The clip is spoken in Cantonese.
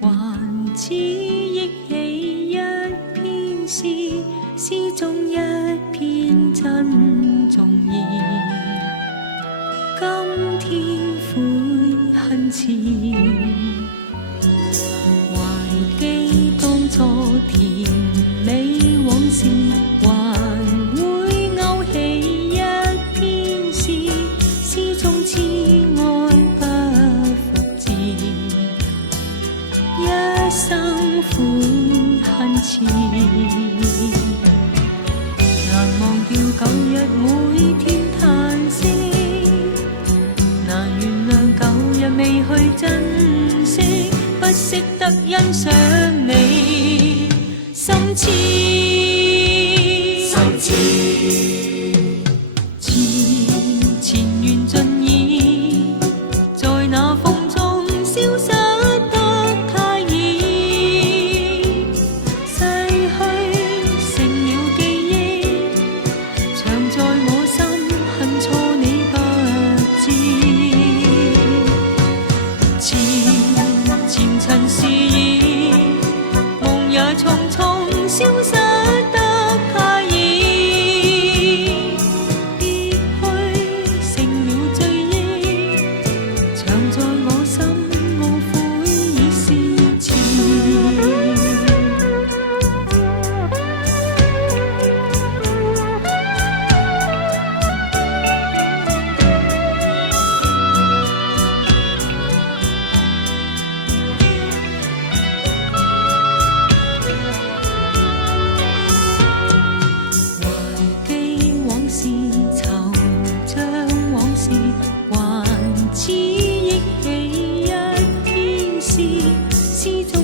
還只憶起一篇詩，詩中一篇真重意。今天悔恨遲，懷記當初甜美往事，還會勾起一篇詩，詩中痴愛不復至，一生悔恨遲。難忘掉舊日每天嘆息，難原諒舊日未去珍惜，不識得欣賞你心痴。前緣盡已，在那風中消失得太易，逝去成了記憶，藏在我心，恨錯你不知。前塵事已，夢也匆匆消失得太易，別去成了追憶，藏在我心，懊悔已是遲。懷記往事，惆悵往事，還只憶起一篇詩，詩中